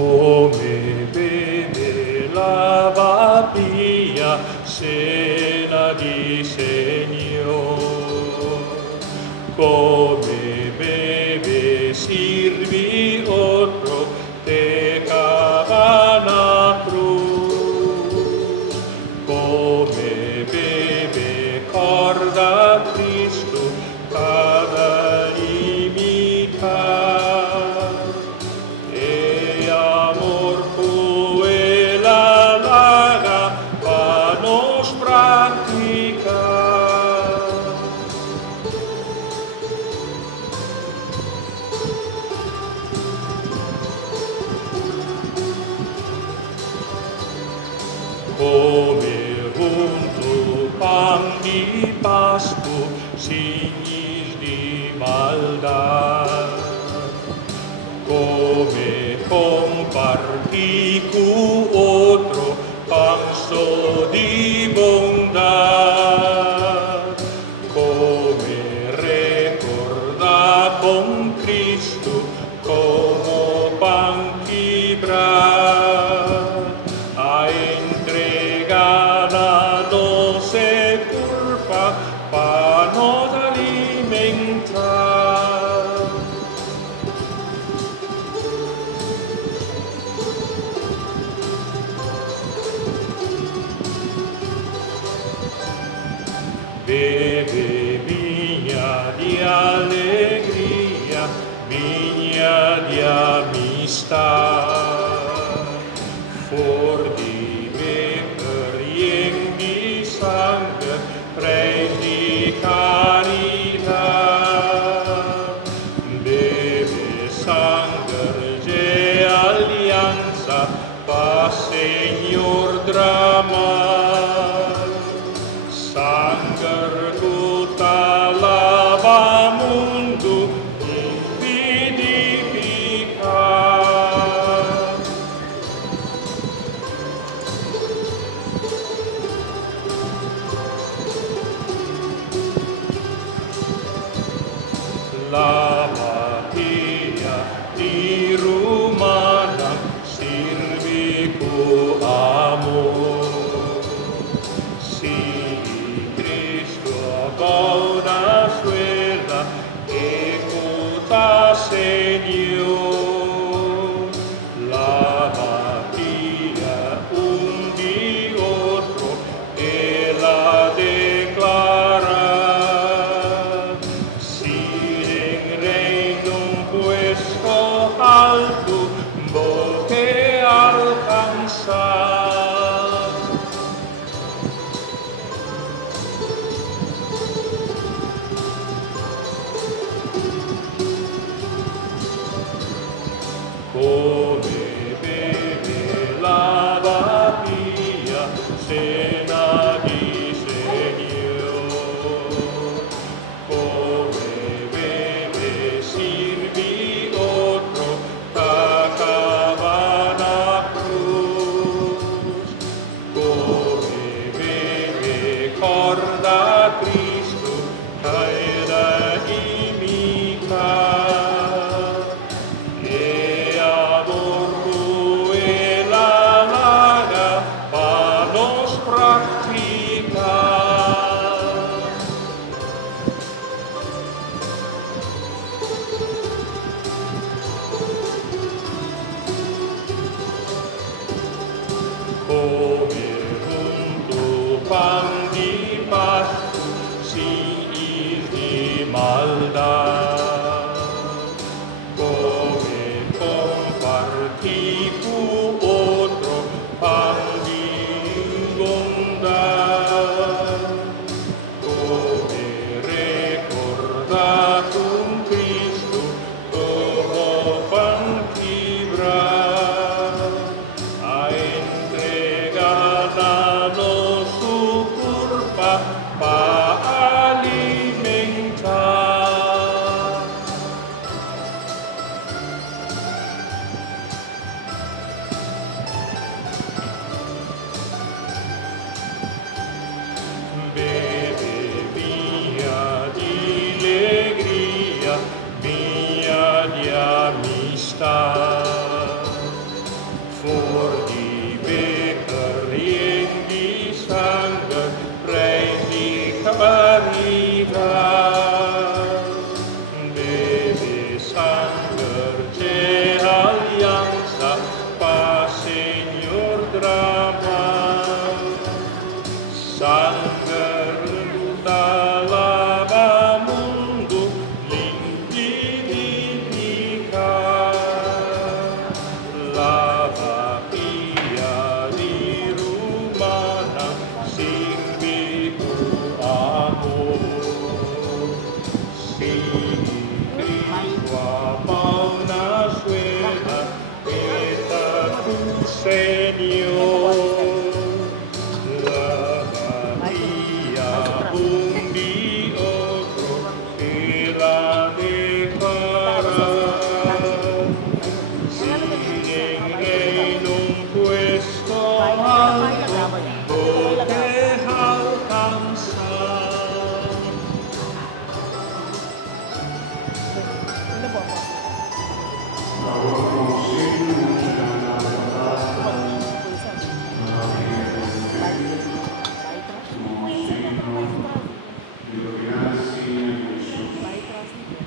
come beve la via cena di Señor, come bebe sirvi otro te cabana cruz, come bebe corda Cristo cada imitar, e amor fue la laga para nos practicar. Come junto pan di Pascu, signis di maldad, come comparticu otro panso di bondad, come recorda con Cristo como pan quebrar, a entregada doce culpa para nos alimentar. Bebe viña di alegría, viña di amistad, for di beker yang di sangue, prijs di caridad. Bebe sangre de alianza, pa Señor dramar, sangre gota lava mundo vivificar. Lava via di rumana sirvi cu amor, si Cristo agora suela ecuta Señor, lava via un di otro e la declara, si en reino puesto alto volte alcanzar. Come bebe la via cena di Señor, come bebe sirvi otro ta cabana cruz, come bebe corda Cristo caeda imitar, e amor fue la laga para nos practicar. Come junto pan di Pascu, signis di maldad, come comparticu otro pan di bondad, come recordar un Cristo como pan quebrar, a entregadanos su culpa para alimentar. Ano po po? Bahwa musim menjelang lepas Pulsa. mengalami By trust. musim iluminasi Yesus. By trust po.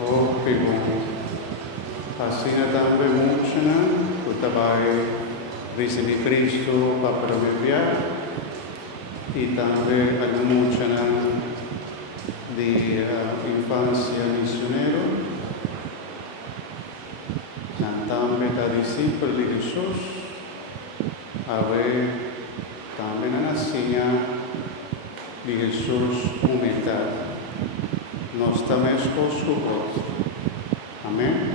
Oh, Pibong, pasinatan remucana, utabay, risi ni Cristo, paparamibya, itambe agmucana di infancia misionero, nantambe ta discípulo de Jesús, ave tambe na nasinha de Jesus humildade. Nós também escolhemos. Amém?